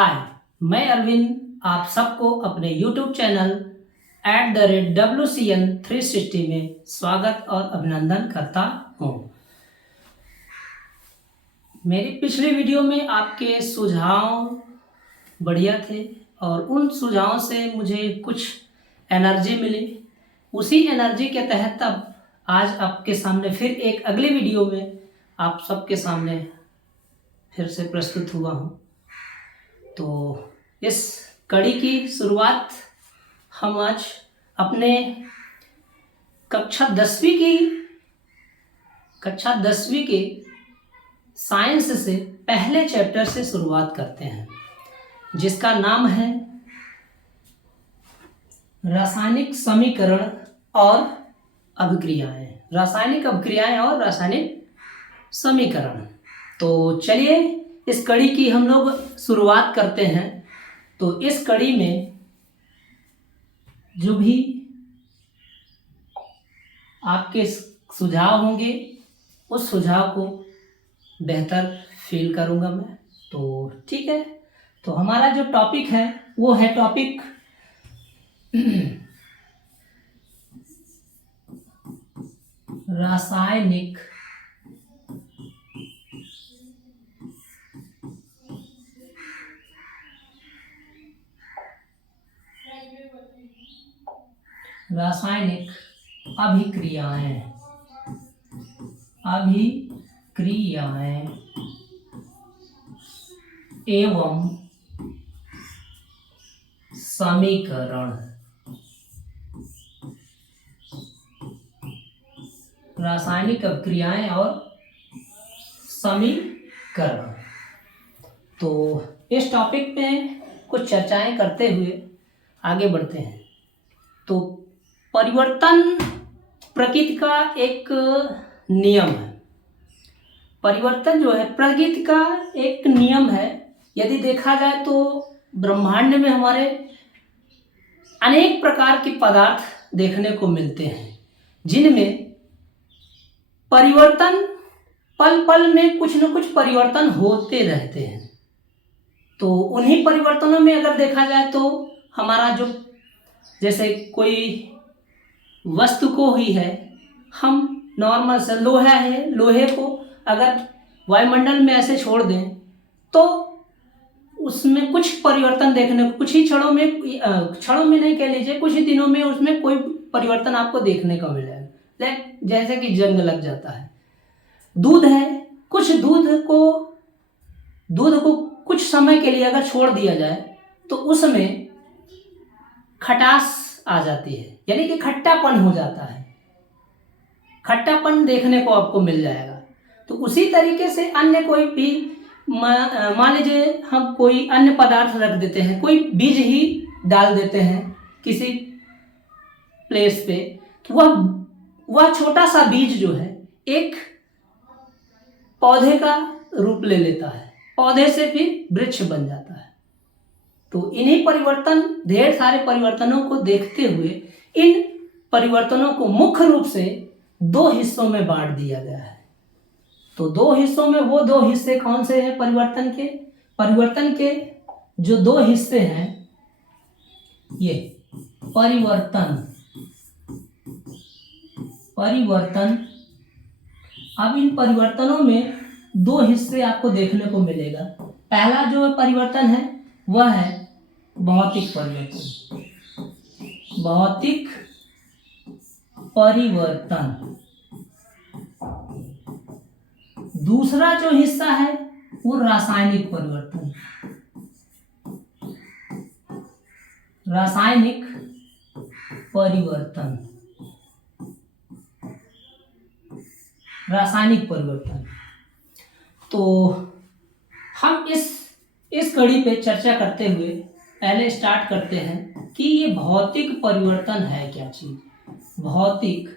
हाय, मैं अरविंद आप सबको अपने YouTube चैनल @WCN360 में स्वागत और अभिनंदन करता हूँ। मेरी पिछली वीडियो में आपके सुझाव बढ़िया थे और उन सुझावों से मुझे कुछ एनर्जी मिली। उसी एनर्जी के तहत अब आज आपके सामने फिर एक अगली वीडियो में आप सबके सामने फिर से प्रस्तुत हुआ हूँ। तो इस कड़ी की शुरुआत हम आज अपने कक्षा 10वीं के साइंस से पहले चैप्टर से शुरुआत करते हैं, जिसका नाम है रासायनिक समीकरण और अभिक्रियाएं। रासायनिक अभिक्रियाएं और रासायनिक समीकरण। तो चलिए इस कड़ी की हम लोग शुरुआत करते हैं। तो इस कड़ी में जो भी आपके सुझाव होंगे उस सुझाव को बेहतर फील करूंगा मैं। तो ठीक है, तो हमारा जो टॉपिक है वो है टॉपिक रासायनिक अभिक्रियाएं एवं समीकरण। रासायनिक अभिक्रियाएं और समीकरण। तो इस टॉपिक में कुछ चर्चाएं करते हुए आगे बढ़ते हैं। तो परिवर्तन प्रकृति का एक नियम है। परिवर्तन जो है प्रकृति का एक नियम है। यदि देखा जाए तो ब्रह्मांड में हमारे अनेक प्रकार के पदार्थ देखने को मिलते हैं, जिनमें परिवर्तन पल पल में कुछ न कुछ परिवर्तन होते रहते हैं। तो उन्हीं परिवर्तनों में अगर देखा जाए तो हमारा जो जैसे कोई वस्तु को ही है, हम नॉर्मल से लोहा है, लोहे को अगर वायुमंडल में ऐसे छोड़ दें तो उसमें कुछ परिवर्तन देखने को कुछ ही क्षणों में नहीं कह लीजिए, कुछ ही दिनों में उसमें कोई परिवर्तन आपको देखने को मिलेगा। जैसे कि जंग लग जाता है। दूध है, कुछ दूध को कुछ समय के लिए अगर छोड़ दिया जाए तो उसमें खटास आ जाती है, यानी कि खट्टापन हो जाता है। खट्टापन देखने को आपको मिल जाएगा। तो उसी तरीके से अन्य कोई भी मान लीजिए हम कोई अन्य पदार्थ रख देते हैं, कोई बीज ही डाल देते हैं किसी प्लेस पे, तो वह छोटा सा बीज जो है एक पौधे का रूप ले लेता है, पौधे से फिर वृक्ष बन जाता है। तो इन्हीं परिवर्तन, ढेर सारे परिवर्तनों को देखते हुए इन परिवर्तनों को मुख्य रूप से दो हिस्सों में बांट दिया गया है। तो दो हिस्सों में वो दो हिस्से कौन से हैं परिवर्तन के जो दो हिस्से हैं, ये परिवर्तन। अब इन परिवर्तनों में दो हिस्से आपको देखने को मिलेगा। पहला जो परिवर्तन है वह है भौतिक परिवर्तन। दूसरा जो हिस्सा है वो रासायनिक परिवर्तन। रासायनिक परिवर्तन। तो हम इस कड़ी पे चर्चा करते हुए पहले स्टार्ट करते हैं कि ये भौतिक परिवर्तन है क्या चीज। भौतिक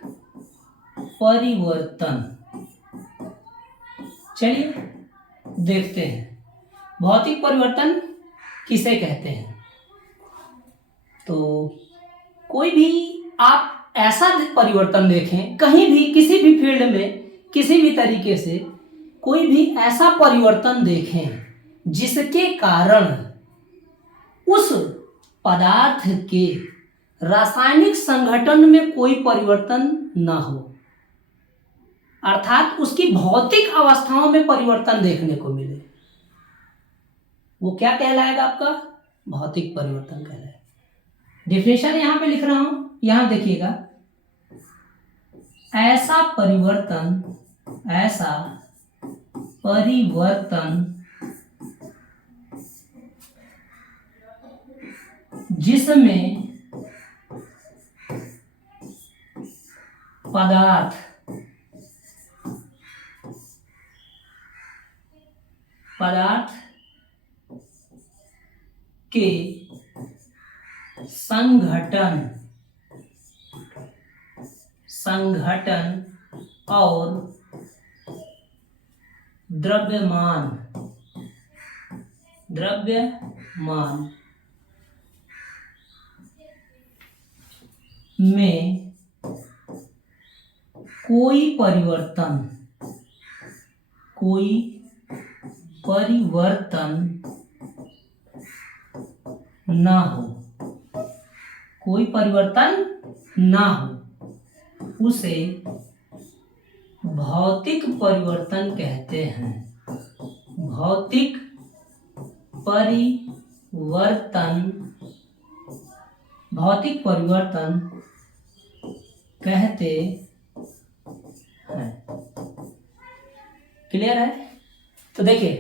परिवर्तन, चलिए देखते हैं भौतिक परिवर्तन किसे कहते हैं। तो कोई भी आप ऐसा परिवर्तन देखें कहीं भी, किसी भी फील्ड में, किसी भी तरीके से कोई भी ऐसा परिवर्तन देखें जिसके कारण उस पदार्थ के रासायनिक संगठन में कोई परिवर्तन न हो, अर्थात उसकी भौतिक अवस्थाओं में परिवर्तन देखने को मिले, वो क्या कहलाएगा? आपका भौतिक परिवर्तन कहलाएगा। डेफिनेशन यहां पे लिख रहा हूं, यहां देखिएगा, ऐसा परिवर्तन जिसमें पदार्थ के संघटन और द्रव्यमान में कोई परिवर्तन ना हो, उसे भौतिक परिवर्तन कहते हैं। भौतिक परिवर्तन कहते हैं। क्लियर है? तो देखिए,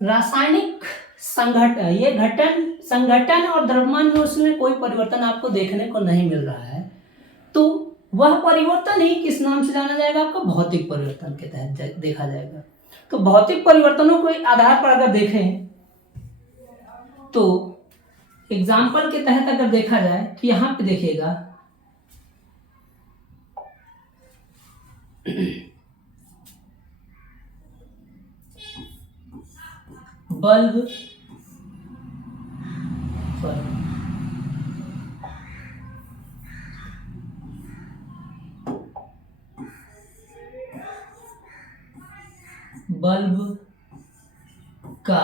रासायनिक संगठन और द्रव्यमान में उसमें कोई परिवर्तन आपको देखने को नहीं मिल रहा है, तो वह परिवर्तन ही किस नाम से जाना जाएगा? आपका भौतिक परिवर्तन के तहत देखा जाएगा। तो भौतिक परिवर्तनों के आधार पर अगर देखें तो एग्जाम्पल के तहत अगर देखा जाए तो यहां पे देखिएगा, बल्ब का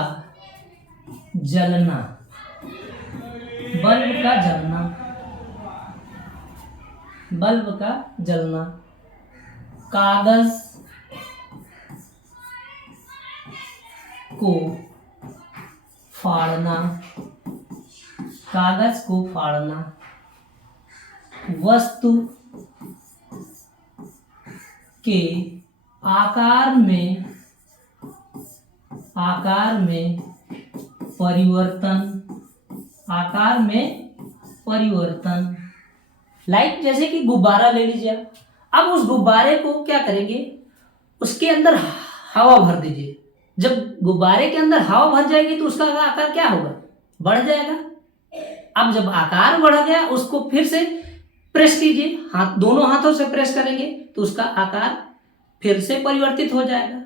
जलना, कागज को फाड़ना, वस्तु के आकार में परिवर्तन, लाइक जैसे कि गुब्बारा ले लीजिए। अब उस गुब्बारे को क्या करेंगे? उसके अंदर हवा भर दीजिए। जब गुब्बारे के अंदर हवा भर जाएगी तो उसका आकार क्या होगा? बढ़ जाएगा। अब जब आकार बढ़ गया, उसको फिर से प्रेस कीजिए, दोनों हाथों से प्रेस करेंगे तो उसका आकार फिर से परिवर्तित हो जाएगा।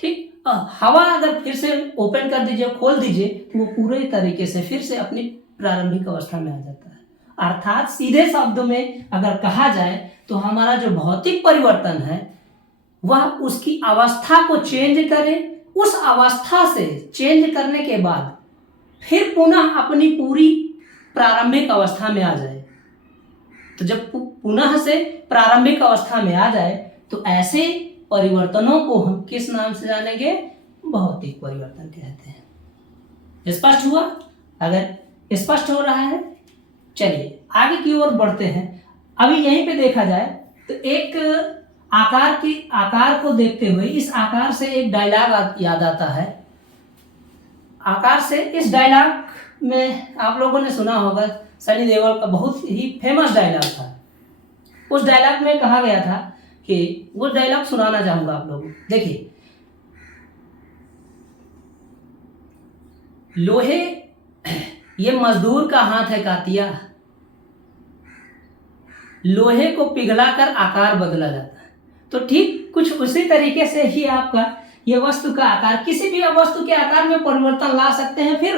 ठीक, हवा अगर फिर से ओपन कर दीजिए, खोल दीजिए, तो वो पूरे तरीके से फिर से अपनी प्रारंभिक अवस्था में आ जाता है। अर्थात सीधे शब्दों में अगर कहा जाए तो हमारा जो भौतिक परिवर्तन है वह उसकी अवस्था को चेंज करे, उस अवस्था से चेंज करने के बाद फिर पुनः अपनी पूरी प्रारंभिक अवस्था में आ जाए। तो जब पुनः से प्रारंभिक अवस्था में आ जाए तो ऐसे परिवर्तनों को हम किस नाम से जानेंगे? भौतिक परिवर्तन कहते हैं। स्पष्ट हुआ? अगर स्पष्ट हो रहा है, चलिए आगे की ओर बढ़ते हैं। अभी यहीं पे देखा जाए तो एक आकार को देखते हुए इस आकार से एक डायलॉग याद आता है। इस डायलॉग में आप लोगों ने सुना होगा, सनी देओल का बहुत ही फेमस डायलॉग था। उस डायलॉग में कहा गया था कि वो डायलॉग सुनाना चाहूंगा आप लोगों को। देखिए, लोहे ये मजदूर का हाथ है कातिया, लोहे को पिघलाकर आकार बदला जाता है। तो ठीक कुछ उसी तरीके से ही आपका ये वस्तु का आकार, किसी भी वस्तु के आकार में परिवर्तन ला सकते हैं। फिर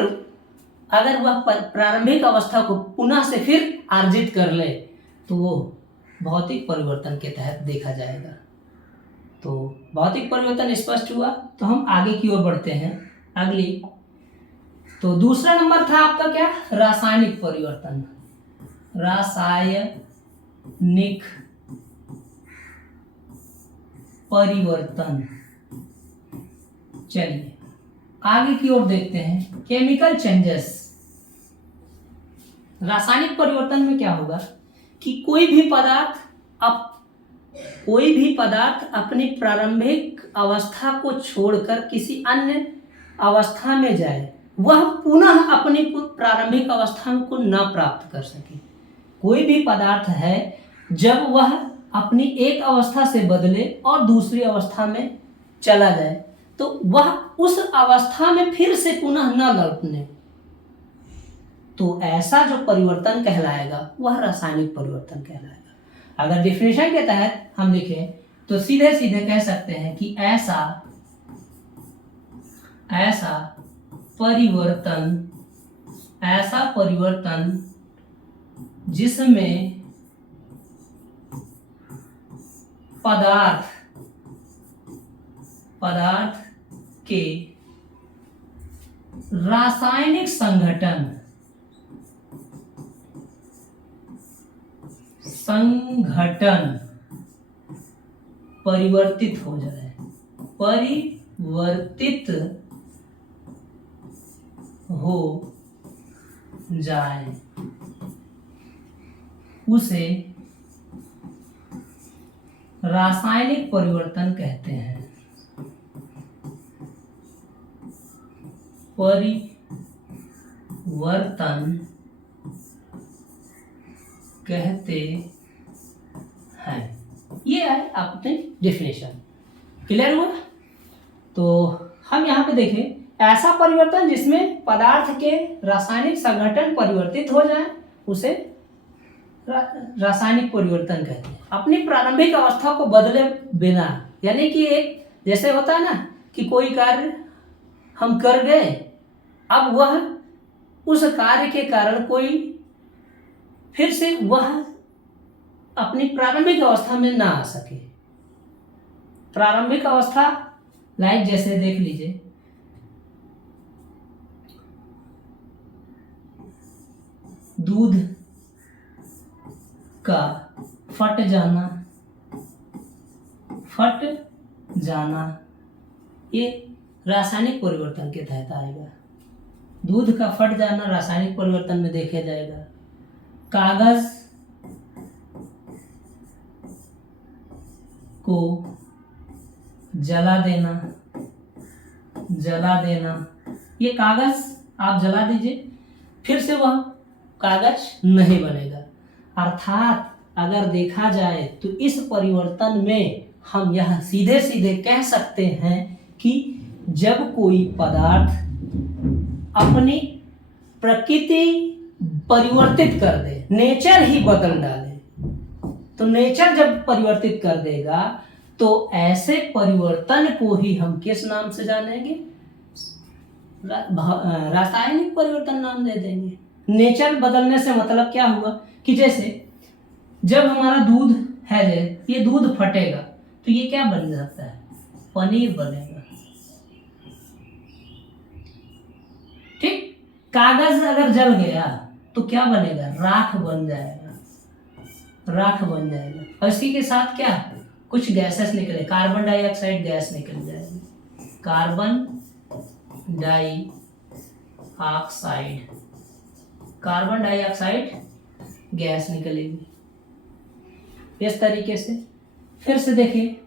अगर वह प्रारंभिक अवस्था को पुनः से फिर अर्जित कर ले तो वो भौतिक परिवर्तन के तहत देखा जाएगा। तो भौतिक परिवर्तन स्पष्ट हुआ, तो हम आगे की ओर बढ़ते हैं। अगली तो दूसरा नंबर था आपका क्या, रासायनिक परिवर्तन। रासायनिक परिवर्तन। चलिए आगे की ओर देखते हैं, केमिकल चेंजेस। रासायनिक परिवर्तन में क्या होगा कि कोई भी पदार्थ अपनी प्रारंभिक अवस्था को छोड़कर किसी अन्य अवस्था में जाए, वह पुनः अपनी प्रारंभिक अवस्था को न प्राप्त कर सके। कोई भी पदार्थ है जब वह अपनी एक अवस्था से बदले और दूसरी अवस्था में चला जाए तो वह उस अवस्था में फिर से पुनः न लौटने, तो ऐसा जो परिवर्तन कहलाएगा वह रासायनिक परिवर्तन कहलाएगा। अगर डिफिनेशन के तहत हम लिखें तो सीधे सीधे कह सकते हैं कि ऐसा परिवर्तन जिसमें पदार्थ के रासायनिक संघटन परिवर्तित हो जाए उसे रासायनिक परिवर्तन कहते हैं। परिवर्तन कहते हैं। ये है अपने डेफिनेशन। क्लियर हुआ? तो हम यहाँ पे देखें, ऐसा परिवर्तन जिसमें पदार्थ के रासायनिक संघटन परिवर्तित हो जाए उसे रासायनिक परिवर्तन कहते हैं। अपनी प्रारंभिक अवस्था को बदले बिना, यानी कि एक जैसे होता है ना कि कोई कार्य हम कर गए, अब वह उस कार्य के कारण कोई फिर से वह अपनी प्रारंभिक अवस्था में ना आ सके। प्रारंभिक अवस्था लाइक जैसे देख लीजिए, दूध का फट जाना ये रासायनिक परिवर्तन के तहत आएगा। दूध का फट जाना रासायनिक परिवर्तन में देखा जाएगा। कागज को जला देना, ये कागज आप जला दीजिए, फिर से वह कागज नहीं बनेगा। अर्थात अगर देखा जाए तो इस परिवर्तन में हम यह सीधे सीधे कह सकते हैं कि जब कोई पदार्थ अपनी प्रकृति परिवर्तित कर दे, नेचर ही बदल डाले, तो नेचर जब परिवर्तित कर देगा तो ऐसे परिवर्तन को ही हम किस नाम से जानेंगे? रासायनिक परिवर्तन नाम दे देंगे। नेचर बदलने से मतलब क्या हुआ कि जैसे जब हमारा दूध है, ये दूध फटेगा तो ये क्या बन सकता है? पनीर बनेगा। ठीक, कागज अगर जल गया तो क्या बनेगा? राख बन जाएगा। और इसी के साथ क्या, कुछ गैसेस निकले, कार्बन डाइऑक्साइड गैस निकल जाएगी। कार्बन डाइऑक्साइड गैस निकलेगी। इस तरीके से फिर से देखिए,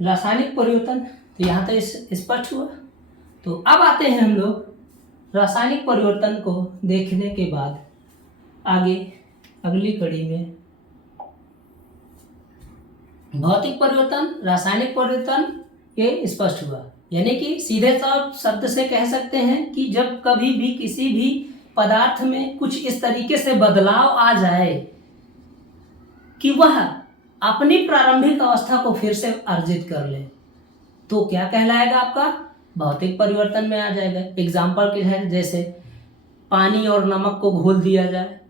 रासायनिक परिवर्तन तो यहाँ तक स्पष्ट हुआ। तो अब आते हैं हम लोग रासायनिक परिवर्तन को देखने के बाद आगे अगली कड़ी में भौतिक परिवर्तन, रासायनिक परिवर्तन, ये स्पष्ट हुआ। यानी कि सीधे तौर शब्द से कह सकते हैं कि जब कभी भी किसी भी पदार्थ में कुछ इस तरीके से बदलाव आ जाए कि वह अपनी प्रारंभिक अवस्था को फिर से अर्जित कर ले, तो क्या कहलाएगा? आपका भौतिक परिवर्तन में आ जाएगा। एग्जाम्पल के है, जैसे पानी और नमक को घोल दिया जाए,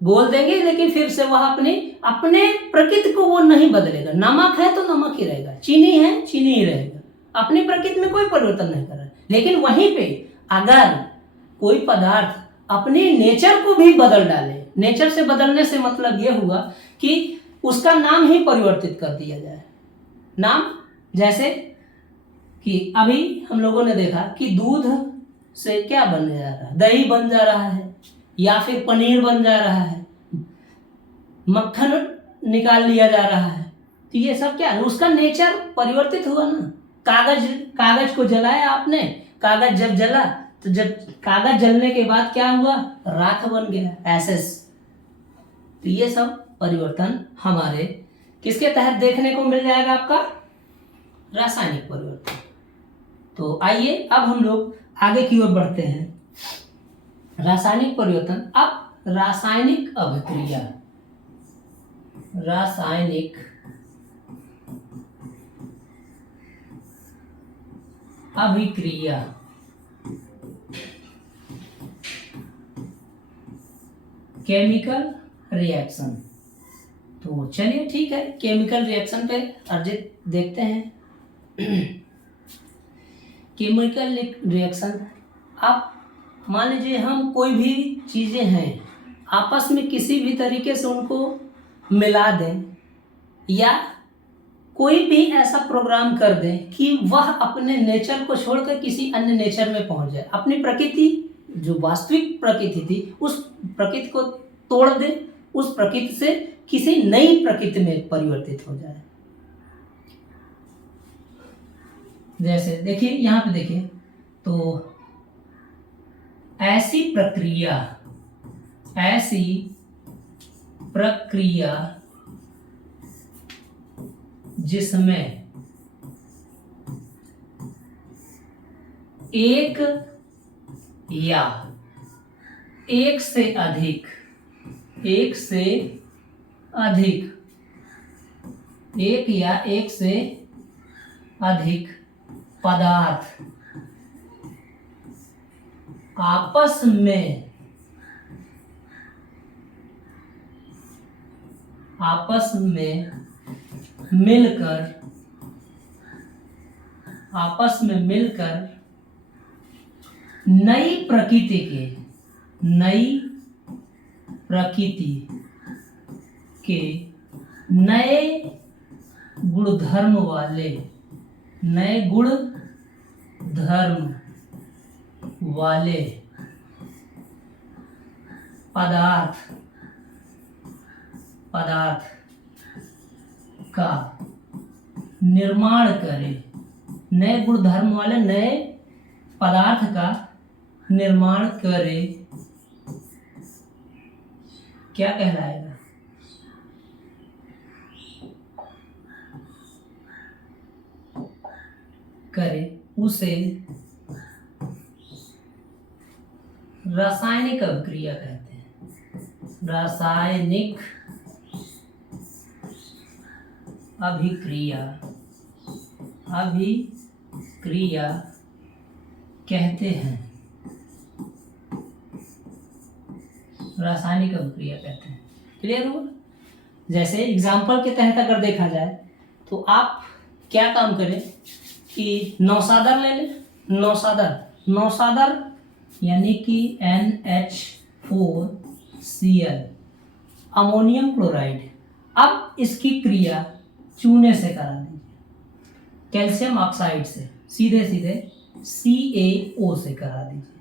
घोल देंगे लेकिन फिर से वह अपने प्रकृति को वो नहीं बदलेगा। नमक है तो नमक ही रहेगा, चीनी है चीनी ही रहेगा। अपनी प्रकृति में कोई परिवर्तन नहीं कर रहा है। लेकिन वहीं पे अगर कोई पदार्थ अपने नेचर को भी बदल डाले, नेचर से बदलने से मतलब ये हुआ कि उसका नाम ही परिवर्तित कर दिया जाए। नाम जैसे कि अभी हम लोगों ने देखा कि दूध से क्या बन जा रहा है, दही बन जा रहा है, या फिर पनीर बन जा रहा है, मक्खन निकाल लिया जा रहा है। तो ये सब क्या है, उसका नेचर परिवर्तित हुआ ना। कागज को जलाया आपने, कागज जब जला तो जब कागज जलने के बाद क्या हुआ, राख बन गया, एसेस। तो ये सब परिवर्तन हमारे किसके तहत देखने को मिल जाएगा, आपका रासायनिक परिवर्तन। तो आइए अब हम लोग आगे की ओर बढ़ते हैं। रासायनिक परिवर्तन, अब रासायनिक अभिक्रिया, रासायनिक अभिक्रिया, केमिकल रिएक्शन। तो चलिए ठीक है, केमिकल रिएक्शन पे अर्जित देखते हैं। केमिकल रिएक्शन, आप मान लीजिए हम कोई भी चीज़ें हैं आपस में किसी भी तरीके से उनको मिला दें, या कोई भी ऐसा प्रोग्राम कर दें कि वह अपने नेचर को छोड़कर किसी अन्य नेचर में पहुंच जाए, अपनी प्रकृति जो वास्तविक प्रकृति थी उस प्रकृति को तोड़ दे, उस प्रकृति से किसी नई प्रकृति में परिवर्तित हो जाए। जैसे देखिए यहाँ पे देखिए, तो ऐसी प्रक्रिया जिसमें एक या एक से अधिक पदार्थ आपस में मिलकर नई प्रकृति के नए गुणधर्म वाले पदार्थ का निर्माण करे, नए गुणधर्म वाले नए पदार्थ का निर्माण करे, क्या कहलाएगा, करे, उसे रासायनिक अभिक्रिया कहते हैं। रासायनिक अभिक्रिया कहते हैं, रासायनिक अभिक्रिया कहते हैं। क्लियर हुआ? जैसे एग्जाम्पल के तहत अगर देखा जाए तो आप क्या काम करें कि नौसादर ले लें। नौसादर यानी कि NH4Cl, अमोनियम क्लोराइड। अब इसकी क्रिया चूने से करा दीजिए, कैल्शियम ऑक्साइड से, सीधे CaO से करा दीजिए।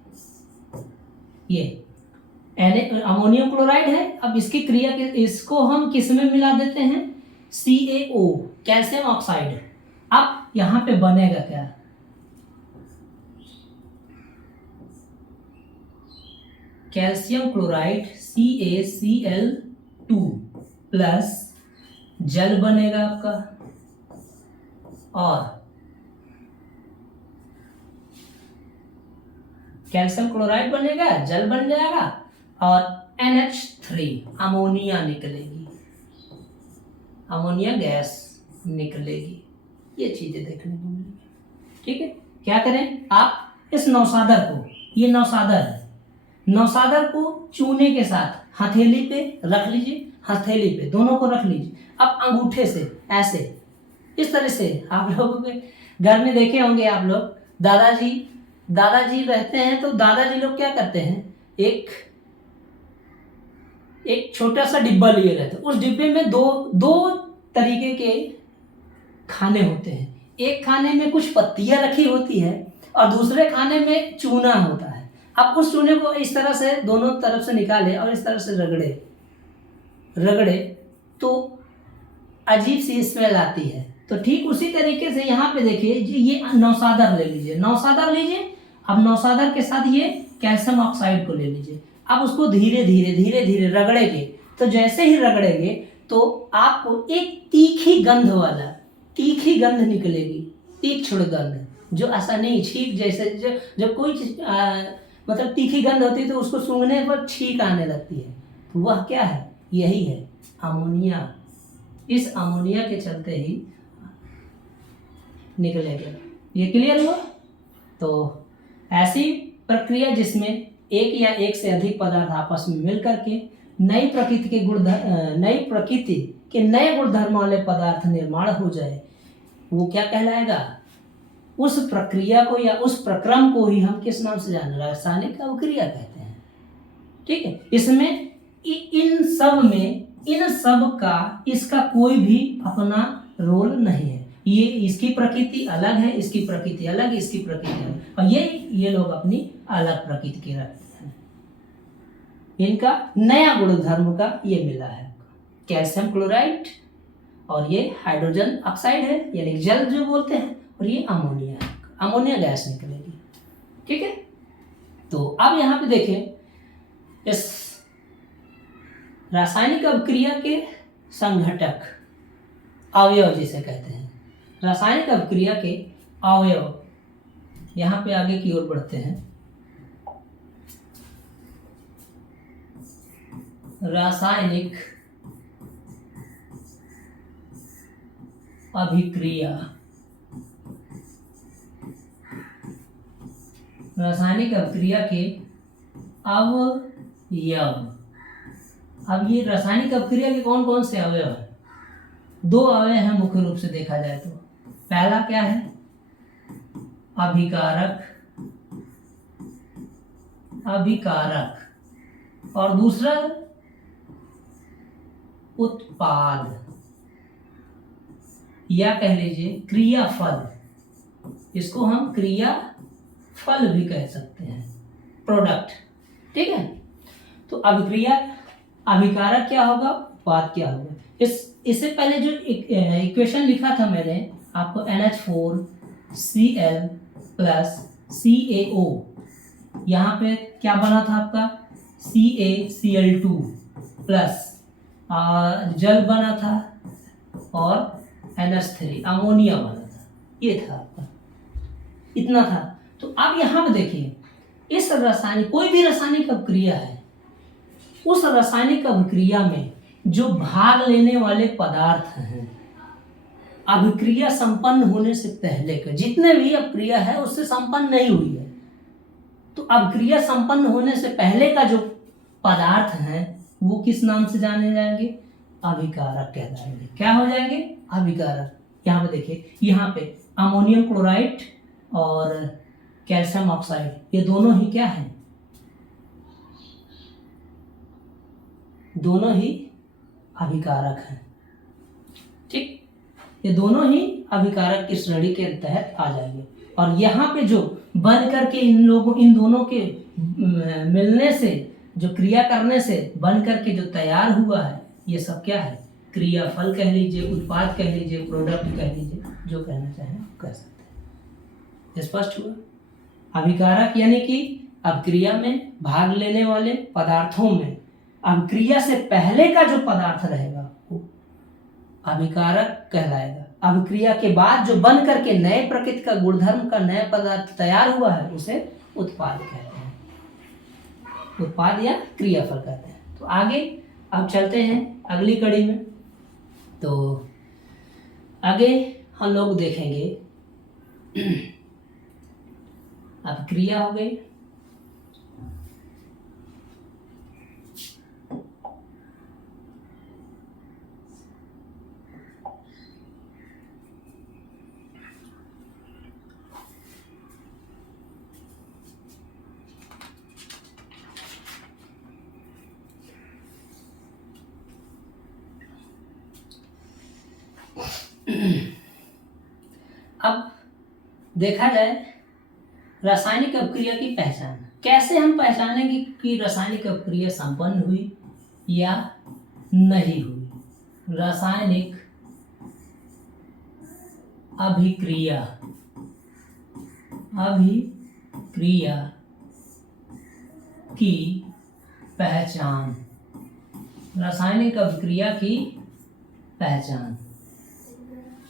ये अमोनियम क्लोराइड है, अब इसकी क्रिया इसको हम किस में मिला देते हैं, CaO, कैल्शियम ऑक्साइड। अब यहाँ पे बनेगा क्या, कैल्शियम क्लोराइड CaCl2 प्लस जल बनेगा आपका, और कैल्शियम क्लोराइड बनेगा, जल बन जाएगा, और NH3 अमोनिया निकलेगी, अमोनिया गैस निकलेगी। ये चीजें देखने को मिलेगी। ठीक है, क्या करें, आप इस नौसादर को, ये नौसादर है, नौसादर को चूने के साथ हथेली पे रख लीजिए, हथेली पे दोनों को रख लीजिए। अब अंगूठे से ऐसे इस तरह से आप लोगों के घर में देखे होंगे आप लोग, दादाजी दादाजी रहते हैं तो दादाजी लोग क्या करते हैं, एक एक छोटा सा डिब्बा लिए रहते हैं। उस डिब्बे में दो दो तरीके के खाने होते हैं। एक खाने में कुछ पत्तियां रखी होती है और दूसरे खाने में चूना होता है। अब उस चूने को इस तरह से दोनों तरफ से निकाले और इस तरह से रगड़े रगड़े तो अजीब सी स्मेल आती है। तो ठीक उसी तरीके से यहाँ पे देखिए, ये नौसादर ले लीजिए, नौसादर लीजिए। अब नौसादर के साथ ये कैल्शियम ऑक्साइड को ले लीजिए। अब उसको धीरे धीरे रगड़ेंगे। तो जैसे ही रगड़ेंगे तो आपको एक तीखी गंध निकलेगी, तीक्ष्ण गंध, जो ऐसा नहीं छींक जैसे, जब कोई चीज मतलब तीखी गंध होती है तो उसको सूंघने पर छींक आने लगती है। तो वह क्या है, यही है अमोनिया। इस अमोनिया के चलते ही निकलेगा। ये क्लियर हुआ? तो ऐसी प्रक्रिया जिसमें एक या एक से अधिक पदार्थ आपस में मिलकर के नई प्रकृति के नए गुणधर्म वाले पदार्थ निर्माण हो जाए, वो क्या कहलाएगा? उस प्रक्रिया को या उस प्रक्रम को ही हम किस नाम से जाने, रासायनिक अभिक्रिया कहते हैं। ठीक है। इसमें इन सब का इसका कोई भी अपना रोल नहीं है। ये इसकी प्रकृति अलग है, इसकी प्रकृति अलग है, इसकी प्रकृति अलग, और ये लोग अपनी अलग प्रकृति के रखते हैं। इनका नया गुणधर्म का ये मिला है, कैल्शियम क्लोराइड, और ये हाइड्रोजन ऑक्साइड है यानी जल जो बोलते हैं, और ये अमोनिया है, अमोनिया गैस निकलेगी। ठीक है। तो अब यहाँ पे देखें, इस रासायनिक अभिक्रिया के संघटक अवयव जिसे कहते हैं, रासायनिक अभिक्रिया के अवयव, यहाँ पे आगे की ओर बढ़ते हैं। रासायनिक अभिक्रिया, रासायनिक अभिक्रिया के अवयव। अब ये रासायनिक अभिक्रिया के कौन कौन से अवयव हैं? दो अवयव हैं मुख्य रूप से देखा जाए तो। पहला क्या है? अभिकारक, और दूसरा उत्पाद, या कह लीजिए क्रियाफल। इसको हम क्रियाफल भी कह सकते हैं, प्रोडक्ट। ठीक है। तो अभिक्रिया, अभिकारक क्या होगा, उत्पाद क्या होगा? इससे पहले जो इक्वेशन लिखा था मैंने आपको, NH4Cl प्लस CaO, यहाँ पे क्या बना था आपका, CaCl2 प्लस जल बना था, और NH3 अमोनिया बना था। ये था आपका, इतना था। तो अब यहाँ पे देखिए, इस रासायनिक, कोई भी रासायनिक अभिक्रिया है, उस रासायनिक अभिक्रिया में जो भाग लेने वाले पदार्थ हैं, अभिक्रिया संपन्न होने से पहले का, जितने भी अभिक्रिया है उससे संपन्न नहीं हुई है, तो अभिक्रिया संपन्न होने से पहले का जो पदार्थ हैं वो किस नाम से जाने जाएंगे? अभिकारक कहलाएंगे। क्या हो जाएंगे? अभिकारक। यहाँ पे देखिए, यहाँ पे अमोनियम क्लोराइड और कैल्शियम ऑक्साइड, ये दोनों ही क्या है? दोनों ही अभिकारक हैं। ठीक, ये दोनों ही अभिकारक की श्रेणी के तहत आ जाएंगे। और यहाँ पे जो बन करके इन दोनों के मिलने से, जो क्रिया करने से बन करके जो तैयार हुआ है, ये सब क्या है? क्रियाफल कह लीजिए, उत्पाद कह लीजिए, प्रोडक्ट कह लीजिए, जो कहना चाहें आप कह सकते हैं। स्पष्ट हुआ? अभिकारक यानी कि अभिक्रिया में भाग लेने वाले पदार्थों में अभिक्रिया से पहले का जो पदार्थ रहेगा वो अभिकारक कहलाएगा। अभिक्रिया के बाद जो बन करके नए प्रकृति का गुणधर्म का नया पदार्थ तैयार हुआ है उसे उत्पाद कहते हैं, उत्पाद या क्रियाफल कहते हैं। तो आगे अब चलते हैं अगली कड़ी में। तो आगे हम लोग देखेंगे, अभिक्रिया हो गई, अब देखा जाए रासायनिक अपक्रिया की पहचान, कैसे हम पहचानेंगे कि रासायनिक अपक्रिया संपन्न हुई या नहीं हुई। रासायनिक अभिक्रिया की पहचान, रासायनिक अभिक्रिया की पहचान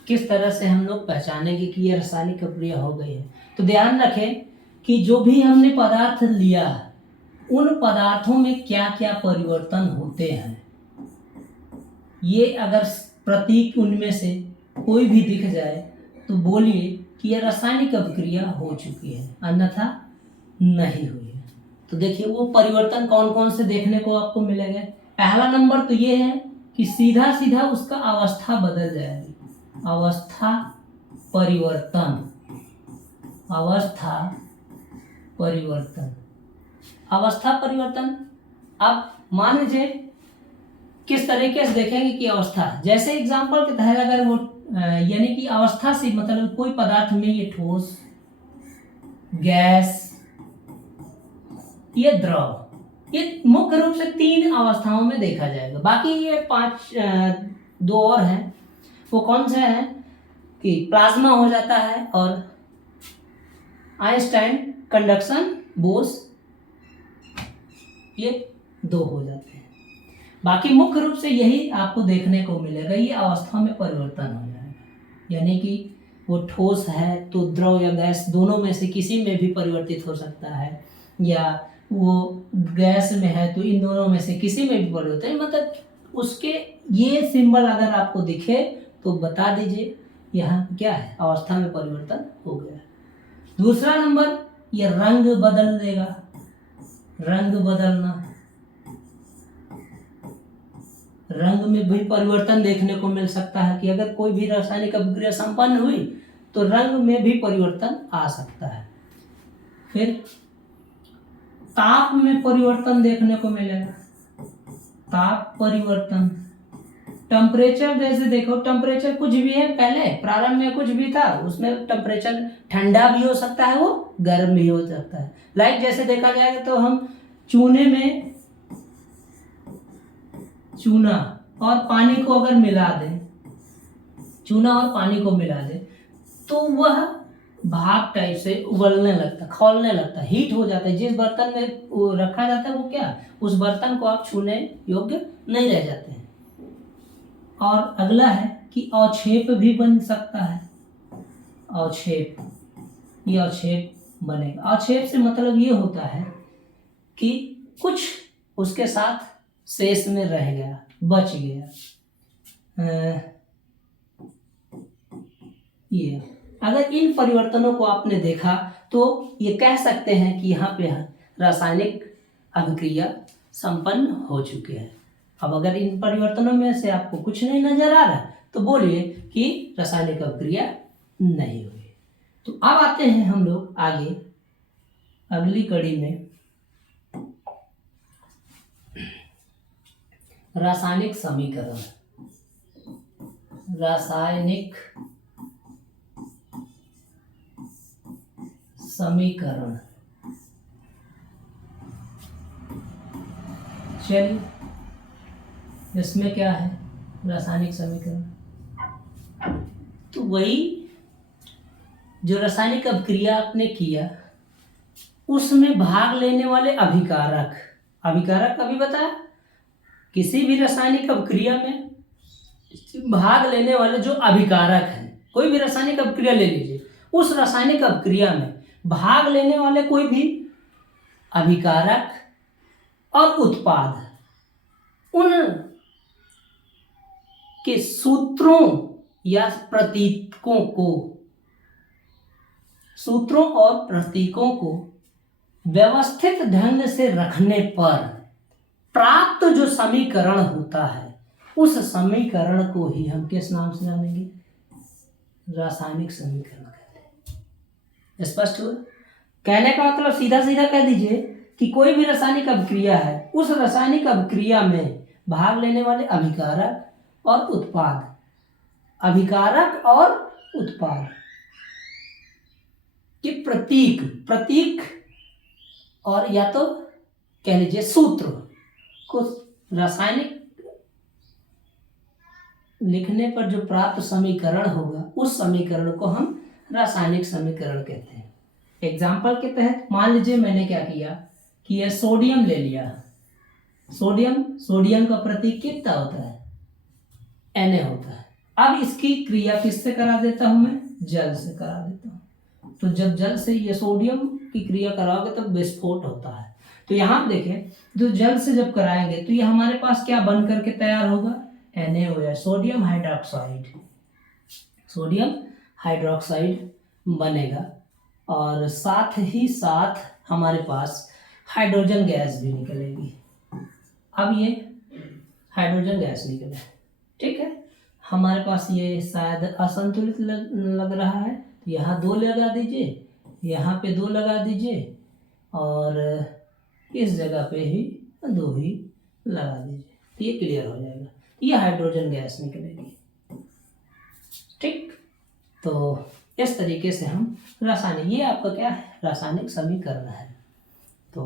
किस तरह से हम लोग पहचानेंगे कि ये रासायनिक अभिक्रिया हो गई है। तो ध्यान रखें कि जो भी हमने पदार्थ लिया उन पदार्थों में क्या क्या परिवर्तन होते हैं। ये अगर प्रतीक उनमें से कोई भी दिख जाए तो बोलिए कि यह रासायनिक अभिक्रिया हो चुकी है, अन्यथा नहीं हुई है। तो देखिए वो परिवर्तन कौन कौन से देखने को आपको मिलेंगे। पहला नंबर तो ये है कि सीधा सीधा उसका अवस्था बदल जाएगी। अवस्था परिवर्तन, अवस्था परिवर्तन, अवस्था परिवर्तन। अब मान लीजिए किस तरीके से देखेंगे कि अवस्था, जैसे एग्जांपल के तहत अगर वो यानी कि अवस्था से मतलब कोई पदार्थ में ये ठोस, गैस, ये द्रव, ये मुख्य रूप से 3 अवस्थाओं में देखा जाएगा। बाकी ये 2 और हैं। वो कौन से हैं कि प्लाज्मा हो जाता है और आइंस्टाइन, कंडक्शन, बोस, ये 2 हो जाते हैं। बाकी मुख्य रूप से यही आपको देखने को मिलेगा, ये अवस्था में परिवर्तन हो जाएगा। यानी कि वो ठोस है तो द्रव या गैस दोनों में से किसी में भी परिवर्तित हो सकता है, या वो गैस में है तो इन दोनों में से किसी में भी परिवर्तन, मतलब उसके ये सिंबल अगर आपको दिखे तो बता दीजिए यहाँ क्या है, अवस्था में परिवर्तन हो गया। दूसरा नंबर, ये रंग बदल देगा, रंग बदलना, रंग में भी परिवर्तन देखने को मिल सकता है कि अगर कोई भी रासायनिक अभिक्रिया संपन्न हुई तो रंग में भी परिवर्तन आ सकता है। फिर ताप में परिवर्तन देखने को मिलेगा, ताप परिवर्तन। टेम्परेचर जैसे देखो, टेम्परेचर कुछ भी है, पहले प्रारंभ में कुछ भी था, उसमें टेम्परेचर ठंडा भी हो सकता है, वो गर्म भी हो सकता है। लाइक जैसे देखा जाएगा तो हम चूने में चूना और पानी को अगर मिला दें, चूना और पानी को मिला दें तो वह भाप टाइप से उबलने लगता, खौलने लगता, हीट हो जाता है। जिस बर्तन में वो रखा जाता है वो क्या, उस बर्तन को आप छूने योग्य नहीं रह जाते हैं। और अगला है कि अवक्षेप भी बन सकता है, अवक्षेप, ये अवक्षेप बनेगा। अवक्षेप से मतलब ये होता है कि कुछ उसके साथ शेष में रह गया, बच गया। ये अगर इन परिवर्तनों को आपने देखा तो ये कह सकते हैं कि यहाँ पे रासायनिक अभिक्रिया संपन्न हो चुकी है। अब अगर इन परिवर्तनों में से आपको कुछ नहीं नजर आ रहा तो बोलिए कि रासायनिक अभिक्रिया नहीं हुई। तो अब आते हैं हम लोग आगे अगली कड़ी में, रासायनिक समीकरण। रासायनिक समीकरण, चलिए इसमें क्या है रासायनिक समीकरण। तो वही जो रासायनिक अभिक्रिया आपने किया उसमें भाग लेने वाले अभिकारक, अभिकारक अभी बताया, किसी भी रासायनिक अभिक्रिया में भाग लेने वाले जो अभिकारक हैं, कोई भी रासायनिक अभिक्रिया ले लीजिए, उस रासायनिक अभिक्रिया में भाग लेने वाले कोई भी अभिकारक और उत्पाद, उन के सूत्रों या प्रतीकों को, सूत्रों और प्रतीकों को व्यवस्थित ढंग से रखने पर प्राप्त जो समीकरण होता है उस समीकरण को ही हम किस नाम से जानेंगे, रासायनिक समीकरण कहते हैं। स्पष्ट हुआ? कहने का मतलब सीधा सीधा कह दीजिए कि कोई भी रासायनिक अभिक्रिया है, उस रासायनिक अभिक्रिया में भाग लेने वाले अभिकारक और उत्पाद, अभिकारक और उत्पाद के प्रतीक और या तो कह लीजिए सूत्र को रासायनिक लिखने पर जो प्राप्त समीकरण होगा उस समीकरण को हम रासायनिक समीकरण कहते हैं। एग्जाम्पल के तहत मान लीजिए मैंने क्या किया कि यह सोडियम ले लिया। सोडियम का प्रतीक कितना होता है? Na होता है। अब इसकी क्रिया किससे करा देता हूं मैं? जल से करा देता हूं। तो जब जल से ये सोडियम की क्रिया कराओगे तब विस्फोट होता है। तो यहाँ देखें, जो जल से जब कराएंगे तो ये हमारे पास क्या बन करके तैयार होगा? NaOH, सोडियम हाइड्रोक्साइड बनेगा और साथ ही साथ हमारे पास हाइड्रोजन गैस भी निकलेगी। अब ये हाइड्रोजन गैस निकले, ठीक है। हमारे पास ये शायद असंतुलित लग रहा है, तो यहाँ 2 लगा दीजिए, यहाँ पे 2 लगा दीजिए और इस जगह पे ही 2 ही लगा दीजिए, तो ये क्लियर हो जाएगा। ये हाइड्रोजन गैस निकलेगी, ठीक। तो इस तरीके से हम रासायनिक, ये आपका क्या है? रासायनिक समीकरण है। तो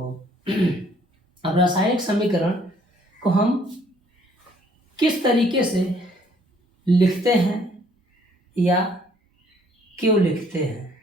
अब रासायनिक समीकरण को हम किस तरीके से लिखते हैं या क्यों लिखते हैं,